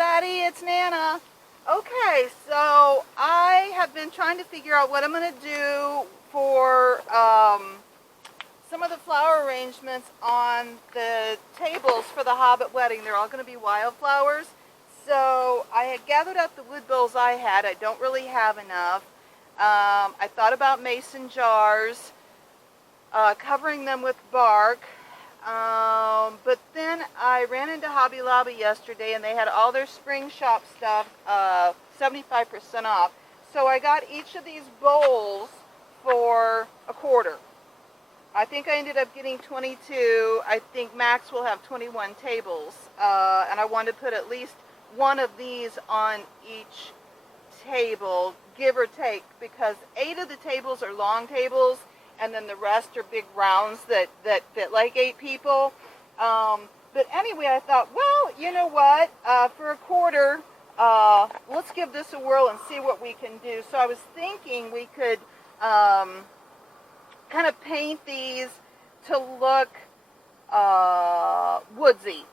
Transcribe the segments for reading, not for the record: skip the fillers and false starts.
everybody, it's Nana. Okay, so I have been trying to figure out what I'm going to do for some of the flower arrangements on the tables for the Hobbit wedding. They're all going to be wildflowers. So I had gathered up the wood bills I had. I don't really have enough. I thought about mason jars, covering them with bark. But then I ran into Hobby Lobby yesterday and they had all their spring shop stuff 75% off. So I got each of these bowls for $1. I think I ended up getting 22. I think Max will have 21 tables. And I wanted to put at least one of these on each table, give or take, because 8 of the tables are long tables and then the rest are big rounds that fit like 8 people. But anyway, I thought, well, you know what, for $1, let's give this a whirl and see what we can do. So I was thinking we could kind of paint these to look woodsy.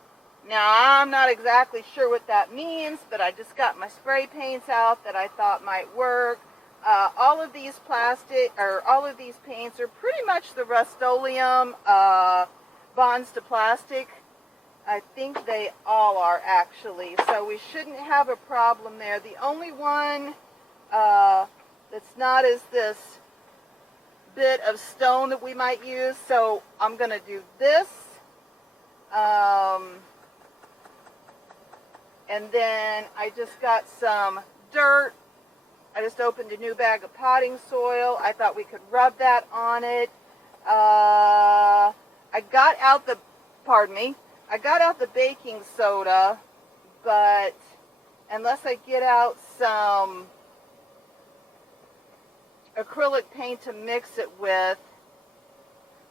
Now, I'm not exactly sure what that means, but I just got my spray paints out that I thought might work. All of these paints are pretty much the Rust-Oleum bonds to plastic. I think they all are, actually, so we shouldn't have a problem there. The only one that's not is this bit of stone that we might use, so I'm going to do this. And then I just got some dirt. I just opened a new bag of potting soil. I thought we could rub that on it. I got out the baking soda, but unless I get out some acrylic paint to mix it with,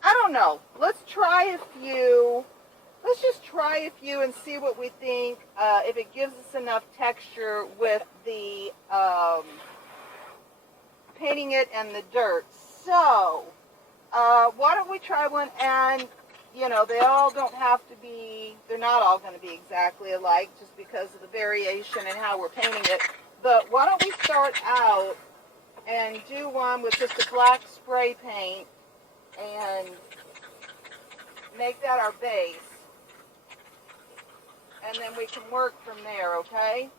I don't know. Let's just try a few and see what we think, if it gives us enough texture with the painting it and the dirt. So, why don't we try one? And, you know, they all don't have to be, they're not all going to be exactly alike just because of the variation in how we're painting it. But why don't we start out and do one with just a black spray paint and make that our base. And then we can work from there, okay?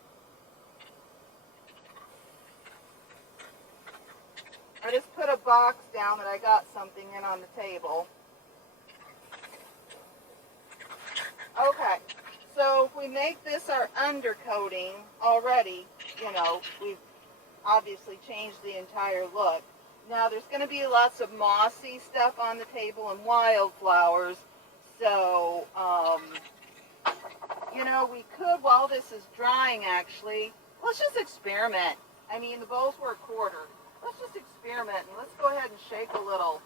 I just put a box down that I got something in on the table. Okay, so if we make this our undercoating already, you know, we've obviously changed the entire look. Now there's going to be lots of mossy stuff on the table and wildflowers, so you know, we could, while this is drying, actually, let's just experiment. I mean, the bowls were $1. Let's just experiment, and let's go ahead and shake a little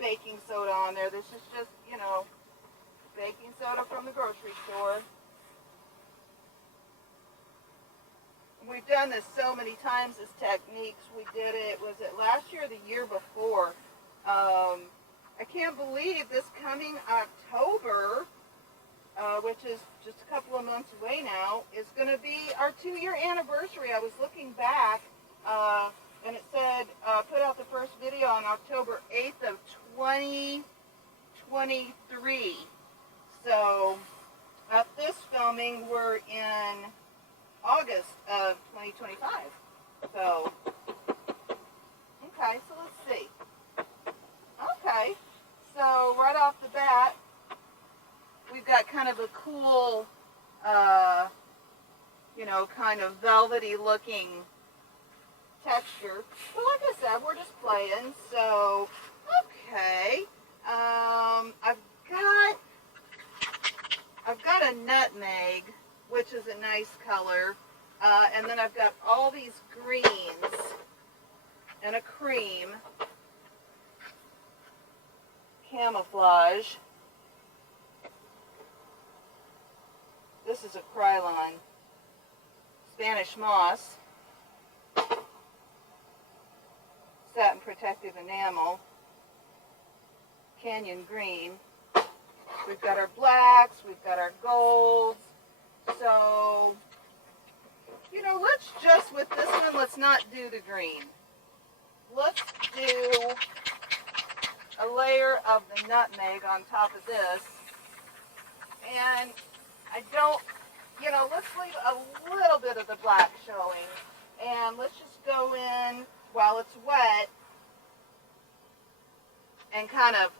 baking soda on there. This is just, you know, baking soda from the grocery store. We've done this so many times, this techniques. We did it, was it last year or the year before? I can't believe this coming October, which is just a couple of months away now, is going to be our 2-year anniversary. I was looking back, and it said, put out the first video on October 8th of 2023. So, at this filming, we're in August of 2025. So, okay, so let's see. Okay, so right off the bat, we've got kind of a cool, you know, kind of velvety looking texture. But like I said, we're just playing, so, okay. I've got a nutmeg, which is a nice color, and then I've got all these greens and a cream, camouflage. This is a Krylon, Spanish moss, satin protective enamel, canyon green, We've got our blacks, we've got our golds. So, you know, let's just, with this one, let's not do the green. Let's do a layer of the nutmeg on top of this. And I don't, you know, let's leave a little bit of the black showing. And let's just go in while it's wet and kind of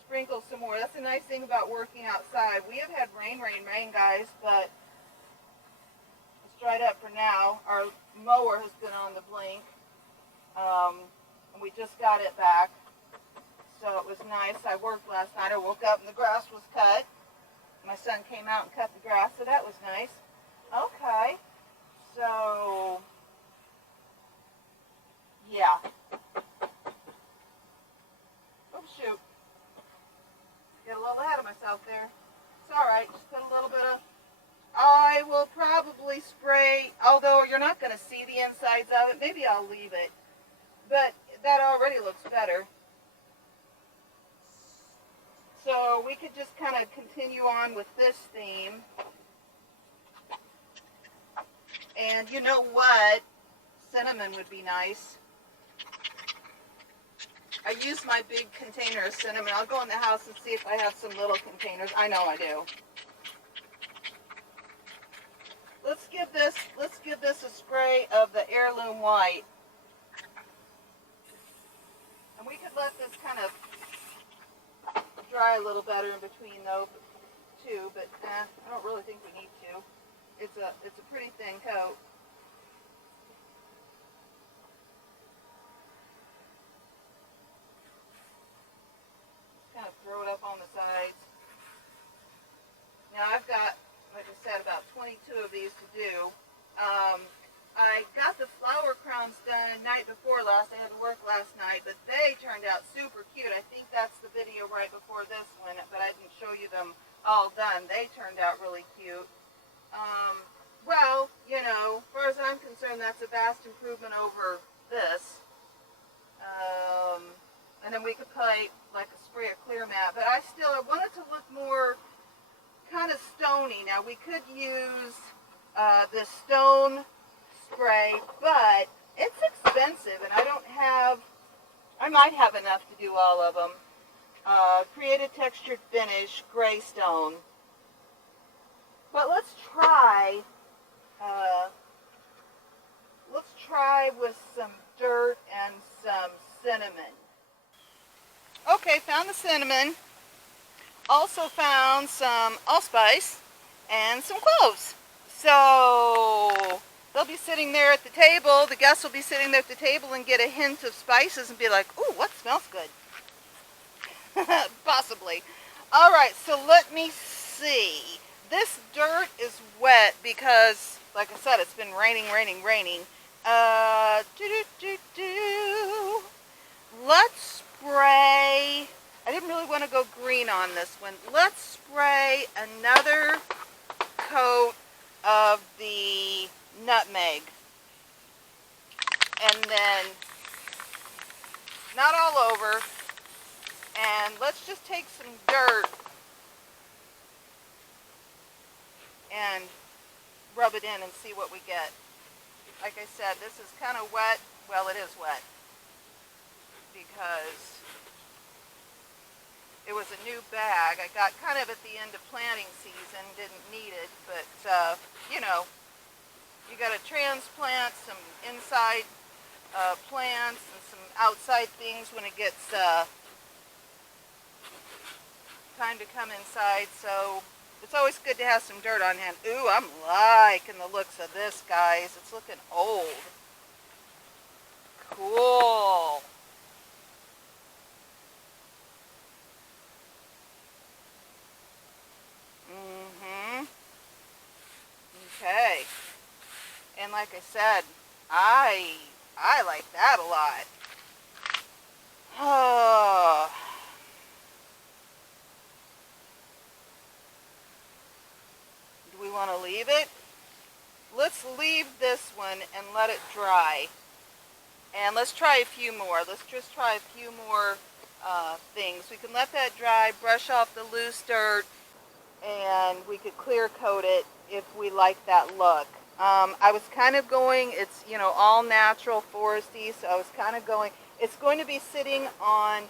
sprinkle some more. That's the nice thing about working outside. We have had rain, guys, but it's dried up for now. Our mower has been on the blink, and we just got it back, so it was nice. I worked last night. I woke up and the grass was cut. My son came out and cut the grass, so that was nice. Okay, so yeah. Oh shoot. Get a little ahead of myself there. It's alright, just put a little bit of... I will probably spray, although you're not going to see the insides of it. Maybe I'll leave it. But that already looks better. So we could just kind of continue on with this theme. And you know what? Cinnamon would be nice. I use my big container of cinnamon. I'll go in the house and see if I have some little containers. I know I do. Let's give this a spray of the heirloom white. And we could let this kind of dry a little better in between though too, but I don't really think we need to. It's a pretty thin coat. Kind of throw it up on the sides. Now I've got, like I said, about 22 of these to do. I got the flower crowns done night before last. I had to work last night, but they turned out super cute. I think that's the video right before this one, but I didn't show you them all done. They turned out really cute. Well, you know, as far as I'm concerned, that's a vast improvement over this. And then we could play like a spray of clear matte, but I wanted to look more kind of stony. Now we could use this stone spray, but it's expensive and I might have enough to do all of them. Create a textured finish, gray stone. But let's try with some dirt and some cinnamon. Okay, found the cinnamon. Also found some allspice and some cloves. So they'll be sitting there at the table. The guests will be sitting there at the table and get a hint of spices and be like, "Ooh, what smells good?" Possibly. All right, so let me see. This dirt is wet because, like I said, it's been raining. Let's spray. I didn't really want to go green on this one. Let's spray another coat of the nutmeg. And then, not all over, and let's just take some dirt and rub it in and see what we get. Like I said, this is kind of wet. Well, it is wet because it was a new bag. I got kind of at the end of planting season, didn't need it, but you know, you got to transplant some inside plants and some outside things when it gets time to come inside. So it's always good to have some dirt on hand. Ooh, I'm liking the looks of this, guys. It's looking old. Cool. Okay. And like I said, I like that a lot. Do we want to leave it? Let's leave this one and let it dry. And let's try a few more. Let's just try a few more things. We can let that dry, brush off the loose dirt, and we could clear coat it if we like that look. I was kind of going, it's, you know, all natural foresty, so I was kind of going, it's going to be sitting on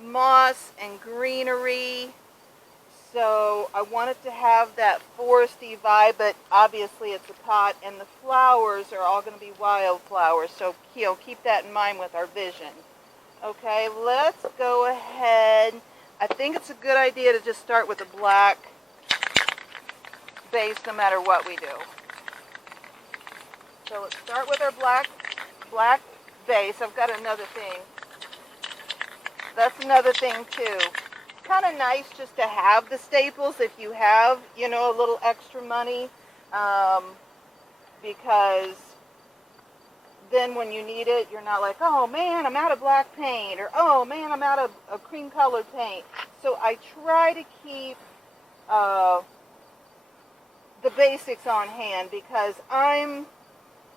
moss and greenery, so I wanted to have that foresty vibe, but obviously it's a pot, and the flowers are all going to be wildflowers, so, you know, keep that in mind with our vision. Okay, let's go ahead. I think it's a good idea to just start with a black base no matter what we do. So let's start with our black base. I've got another thing. That's another thing too. Kind of nice just to have the staples if you have, you know, a little extra money, because then when you need it, you're not like, oh man, I'm out of black paint, or oh man, I'm out of cream colored paint. So I try to keep the basics on hand, because I'm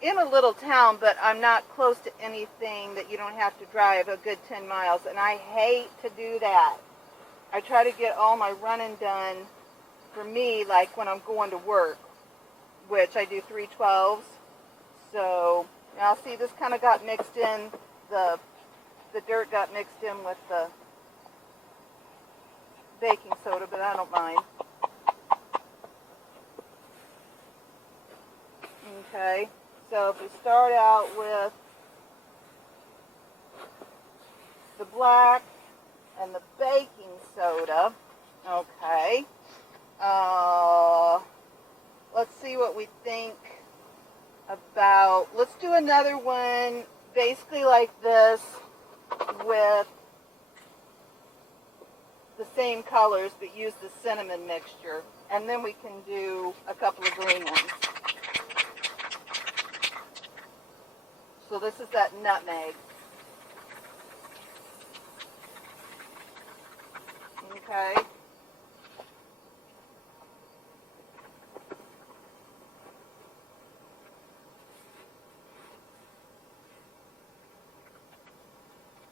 in a little town, but I'm not close to anything that you don't have to drive a good 10 miles, and I hate to do that. I try to get all my running done for me, like when I'm going to work, which I do 312s. So now see, this kind of got mixed in, the dirt got mixed in with the baking soda, but I don't mind. Okay, so if we start out with the black and the baking soda, okay, let's see what we think about, let's do another one basically like this with the same colors, but use the cinnamon mixture, and then we can do a couple of green ones. So this is that nutmeg. Okay.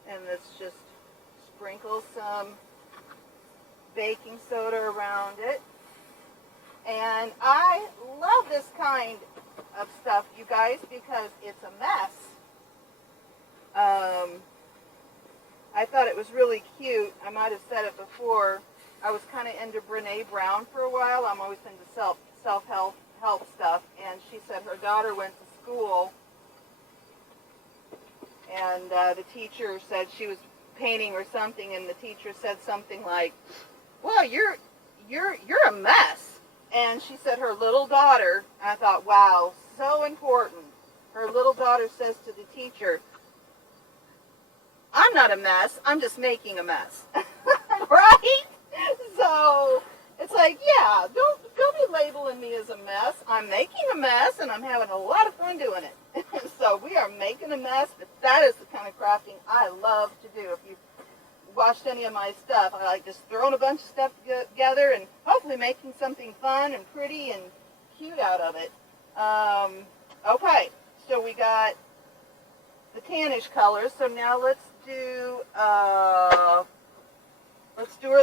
And let's just sprinkle some baking soda around it. And I love this kind of stuff, you guys, because it's a mess. I thought it was really cute. I might have said it before. I was kind of into Brene Brown for a while. I'm always into self-help stuff. And she said her daughter went to school, and the teacher said she was painting or something, and the teacher said something like, "Well, you're a mess." And she said her little daughter, and I thought, wow, so important. Her little daughter says to the teacher, "I'm not a mess, I'm just making a mess." Right? So it's like, yeah, don't be labeling me as a mess. I'm making a mess, and I'm having a lot of fun doing it. So we are making a mess, but that is the kind of crafting I love to do. If you've watched any of my stuff, I like just throwing a bunch of stuff together and hopefully making something fun and pretty and cute out of it. Okay, so we got the tannish colors. So now let's do our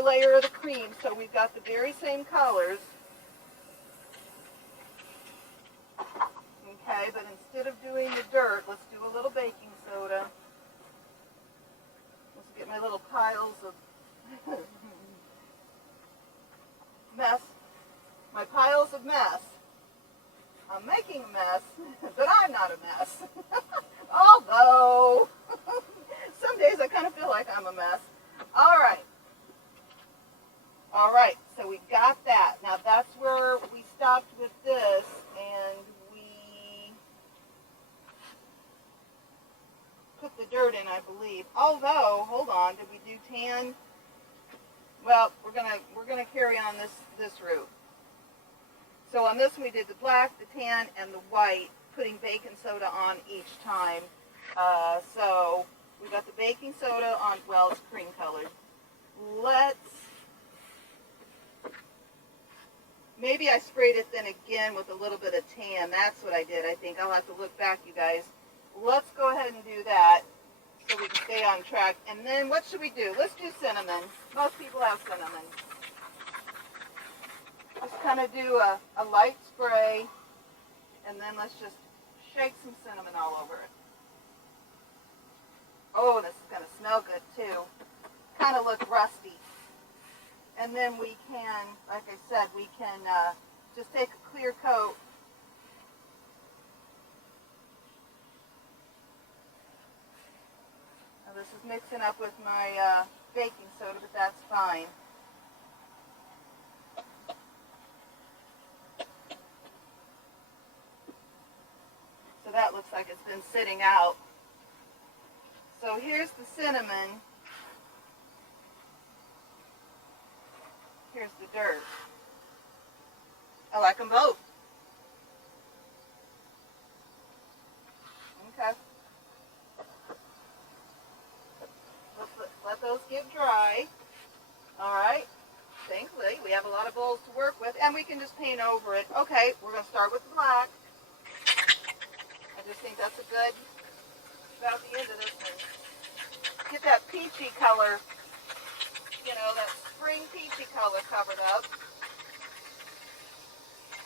layer of the cream. So we've got the very same colors. Okay, but instead of doing the dirt, let's do a little baking soda. Let's get my little piles of mess. My piles of mess. I'm making a mess, but I'm not a mess. Although, some days I kind of feel like I'm a mess. Alright. Alright, so we got that. Now that's where we stopped with this, and we put the dirt in, I believe. Although, hold on, did we do tan? Well, we're gonna carry on this route. So on this one we did the black, the tan, and the white, putting baking soda on each time. So we got the baking soda on, well, it's cream colored. Maybe I sprayed it then again with a little bit of tan. That's what I did, I think. I'll have to look back, you guys. Let's go ahead and do that. so we can stay on track. And then what should we do? Let's do cinnamon. Most people have cinnamon. Just kind of do a light spray, and then let's just shake some cinnamon all over it. Oh, this is going to smell good too. Kind of look rusty. And then we can, like I said, we can just take a clear coat. Now this is mixing up with my baking soda, but that's fine. So that looks like it's been sitting out. So here's the cinnamon. Here's the dirt. I like them both. Okay. Let's let those get dry. All right. Thankfully, we have a lot of bowls to work with, and we can just paint over it. Okay, we're going to start with the black. I just think that's about the end of this one. Get that peachy color, you know, that spring peachy color covered up.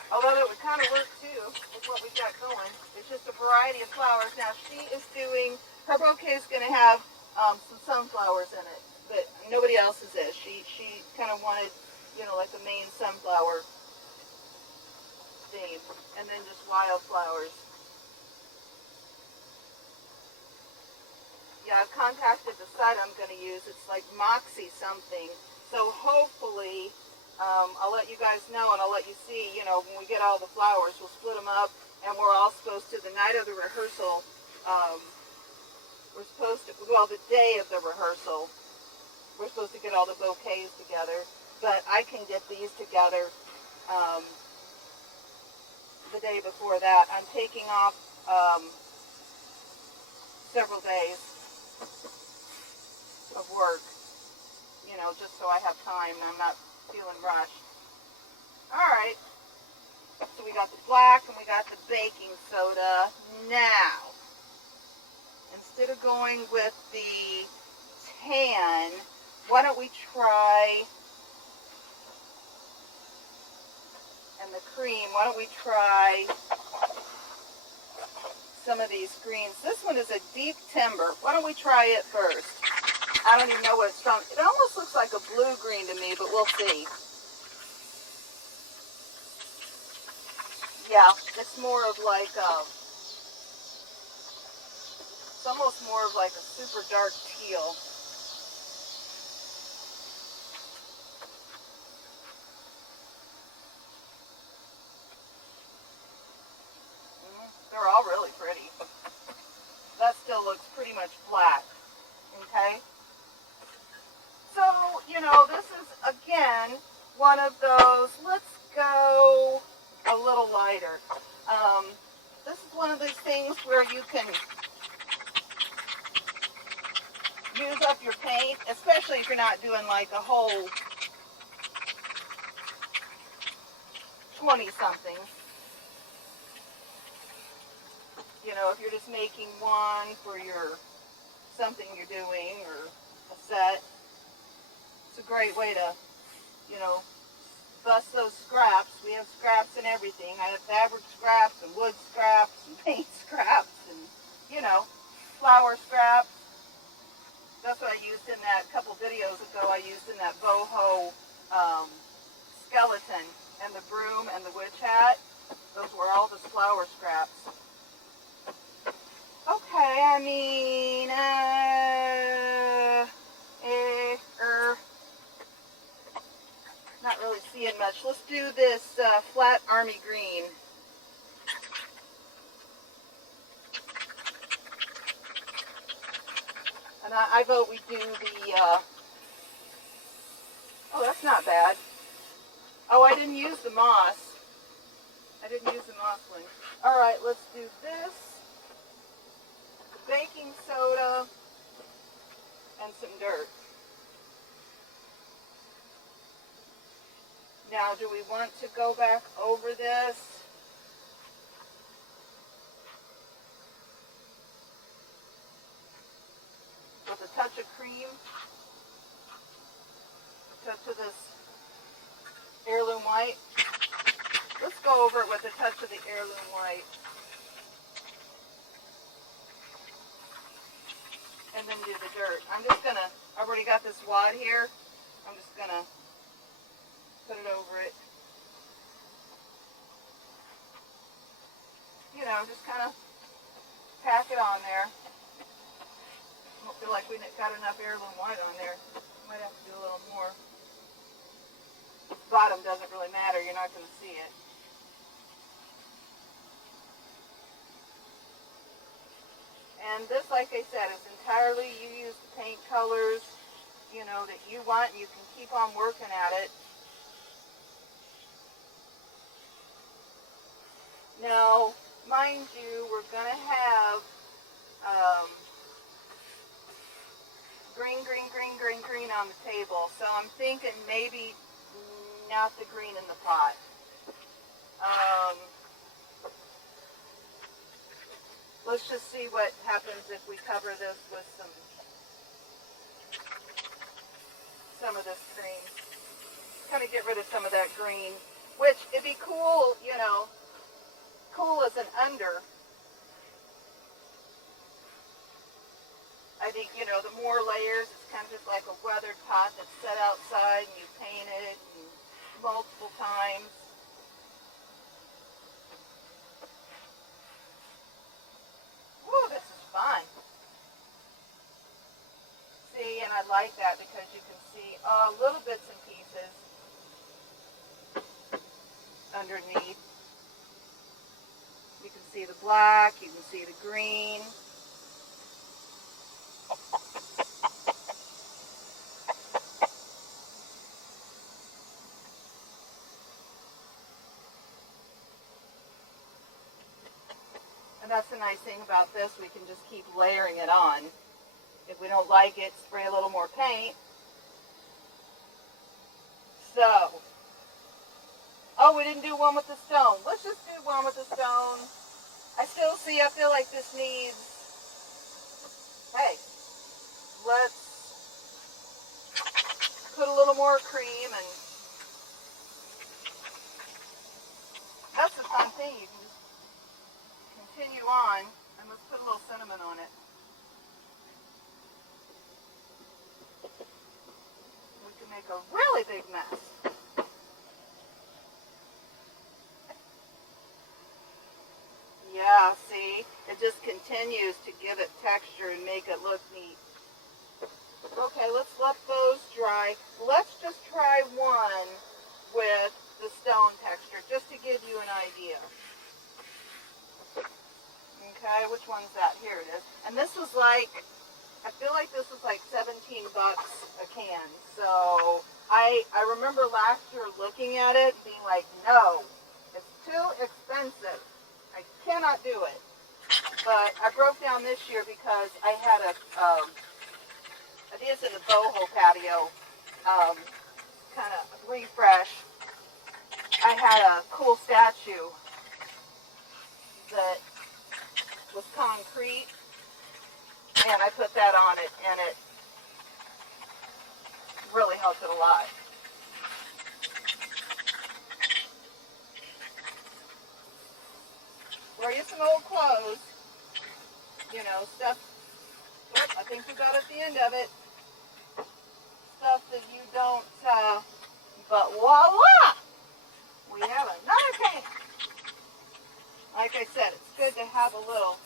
Although that would kind of work too with what we've got going. It's just a variety of flowers. Now she is doing, her bouquet is going to have some sunflowers in it, but nobody else's is. She kind of wanted, you know, like the main sunflower theme, and then just wildflowers. Yeah, I've contacted the site I'm going to use. It's like Moxie something. So hopefully, I'll let you guys know, and I'll let you see, you know, when we get all the flowers, we'll split them up, and we're all supposed to, the night of the rehearsal, we're supposed to, well, the day of the rehearsal, we're supposed to get all the bouquets together, but I can get these together the day before that. I'm taking off several days of work, you know, just so I have time and I'm not feeling rushed. Alright, so we got the black and we got the baking soda. Now, instead of going with the tan, why don't we try, and the cream, why don't we try some of these greens. This one is a deep timber. Why don't we try it first? I don't even know what it's from. It almost looks like a blue green to me, but we'll see. Yeah, it's more of like it's almost more of like a super dark teal. They're all really pretty. That still looks pretty much black. Okay? So, you know, this is, again, one of those, let's go a little lighter. This is one of those things where you can use up your paint, especially if you're not doing like a whole 20-something. You know, if you're just making one for your something you're doing or a set, it's a great way to, you know, bust those scraps. We have scraps and everything. I have fabric scraps and wood scraps and paint scraps and, you know, flower scraps. That's what I used in that couple videos ago. I used in that boho skeleton and the broom and the witch hat. Those were all just flower scraps. Okay, I mean, not really seeing much. Let's do this flat army green. And I vote we do the, oh, that's not bad. Oh, I didn't use the moss. I didn't use the moss one. All right, let's do this. Baking soda and some dirt. Now, do we want to go back over this? white. Let's go over it with a touch of the heirloom white. And then do the dirt. I've already got this wad here. I'm just gonna put it over it. You know, just kind of pack it on there. I don't feel like we got enough heirloom white on there. Might have to do a little more. The bottom doesn't really matter. You're not going to see it. And this, like I said, is entirely, you use the paint colors, you know, that you want. You can keep on working at it. Now, mind you, we're going to have green on the table. So I'm thinking maybe not the green in the pot. Let's just see what happens if we cover this with some of this green. Kind of get rid of some of that green, which it'd be cool, you know, cool as an under. I think, you know, the more layers, it's kind of just like a weathered pot that's set outside and you paint it multiple times. Ooh, this is fun. See, and I like that because you can see little bits and pieces underneath. You can see the black, you can see the green. And that's the nice thing about this, we can just keep layering it on. If we don't like it, spray a little more paint. So, oh, we didn't do one with the stone. Let's just do one with the stone. I feel like this needs, hey, let's put a little more cream, and that's the fun thing. You can just continue on, and let's put a little cinnamon on it. We can make a really big mess. Yeah, see? It just continues to give it texture and make it look neat. Okay, let's let those dry. Let's just try one with the stone texture, just to give you an idea. Okay, which one's that? Here it is. And this was like, I feel like this was like 17 bucks a can. So I remember last year looking at it and being like, no, it's too expensive. I cannot do it. But I broke down this year because I had I think it's in the boho patio, kind of refresh. I had a cool statue that was concrete, and I put that on it, and it really helped it a lot. Wear you some old clothes, you know, stuff. Oh, I think we got at the end of it. Stuff that you don't, but voila! We have another paint. Like I said, it's good to have a little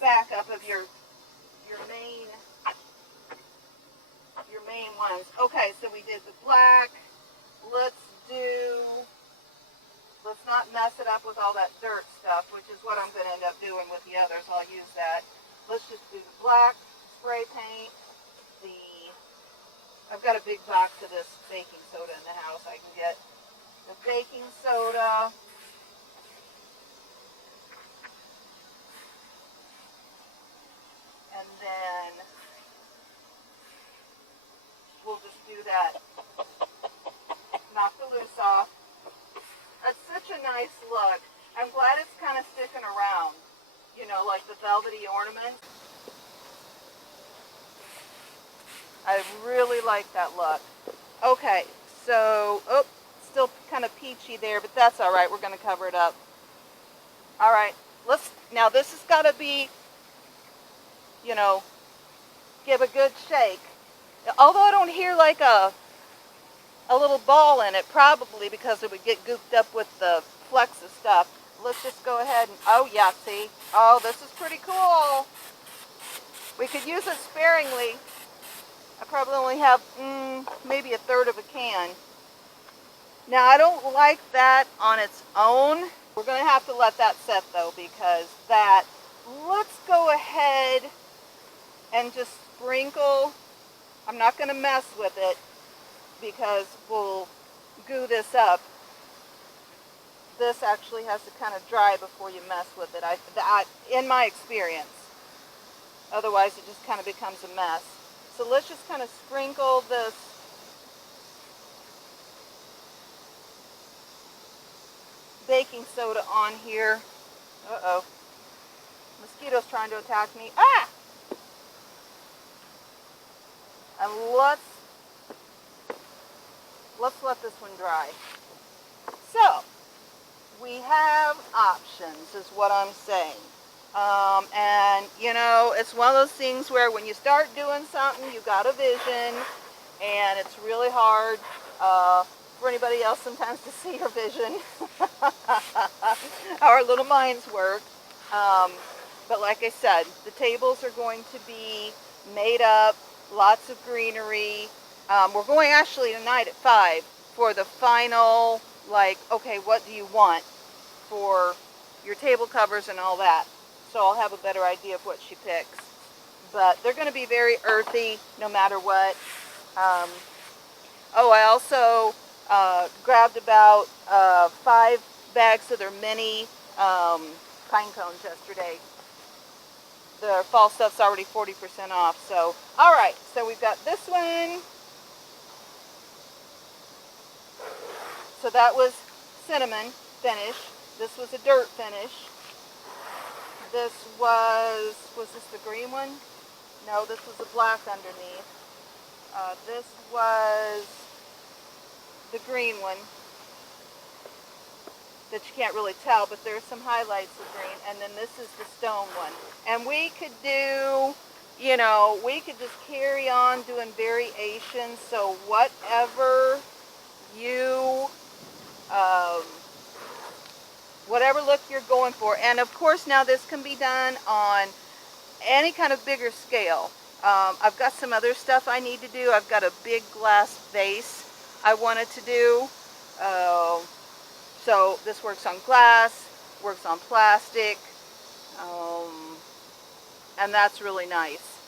backup of your main ones. Okay, so we did the black. Let's not mess it up with all that dirt stuff, which is what I'm going to end up doing with the others. I'll use that. Let's just do the black spray paint. I've got a big box of this baking soda in the house. I can get the baking soda. And then we'll just do that. Knock the loose off. It's such a nice look. I'm glad it's kind of sticking around. You know, like the velvety ornament. I really like that look. Okay, so, still kind of peachy there, but that's all right. We're going to cover it up. All right, now this has got to be, you know, give a good shake. Although I don't hear like a little ball in it, probably because it would get gooped up with the flecks of stuff. Let's just go ahead and, oh yeah, see? Oh, this is pretty cool. We could use it sparingly. I probably only have maybe a third of a can. Now I don't like that on its own. We're going to have to let that set though, because let's go ahead and just sprinkle. I'm not going to mess with it because we'll goo this up. This actually has to kind of dry before you mess with it, in my experience. Otherwise it just kind of becomes a mess. So let's just kind of sprinkle this baking soda on here. Uh-oh. Mosquito's trying to attack me. Ah! And let's let this one dry. So, we have options is what I'm saying. And, you know, it's one of those things where when you start doing something, you got a vision, and it's really hard for anybody else sometimes to see your vision. How our little minds work. But like I said, the tables are going to be made up, lots of greenery. We're going actually tonight at 5 for the final, like, okay, what do you want for your table covers and all that. So I'll have a better idea of what she picks. But they're going to be very earthy no matter what. Oh, I also grabbed about 5 bags of their mini pine cones yesterday. The fall stuff's already 40% off. So, all right. So we've got this one. So that was cinnamon finish. This was a dirt finish. This was this the green one? No, this was the black underneath. This was the green one that you can't really tell, but there's some highlights of green. And then this is the stone one. And we could do, you know, we could just carry on doing variations. So whatever you, whatever look you're going for. And of course now this can be done on any kind of bigger scale. I've got some other stuff I need to do. I've got a big glass vase I wanted to do. So this works on glass, works on plastic, and that's really nice.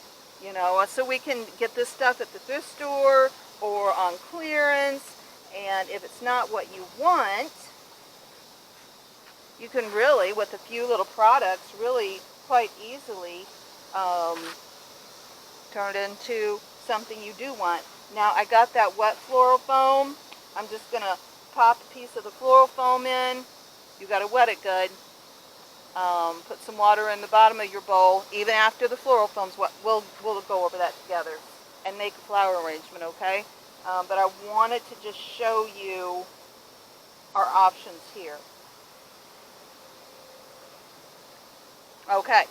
You know, so we can get this stuff at the thrift store or on clearance, and if it's not what you want, you can really, with a few little products, really quite easily turn it into something you do want. Now I got that wet floral foam. I'm just going to pop a piece of the floral foam in. You got to wet it good. Put some water in the bottom of your bowl. Even after the floral foam's wet, we'll go over that together and make a flower arrangement, okay? But I wanted to just show you our options here. Okay.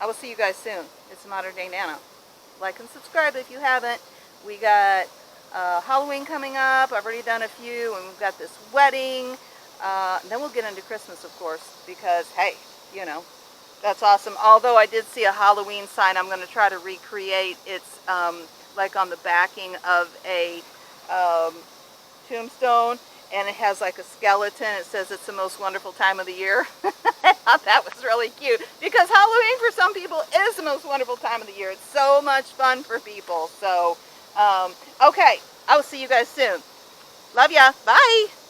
I will see you guys soon. It's Modern Day Nana. Like and subscribe if you haven't. We got Halloween coming up. I've already done a few, and we've got this wedding. Then we'll get into Christmas, of course, because, hey, you know, that's awesome. Although I did see a Halloween sign I'm going to try to recreate. It's like on the backing of a tombstone, and it has like a skeleton. It says it's the most wonderful time of the year. I thought that was really cute, because Halloween for some people is the most wonderful time of the year. It's so much fun for people. So, okay, I will see you guys soon. Love ya. Bye.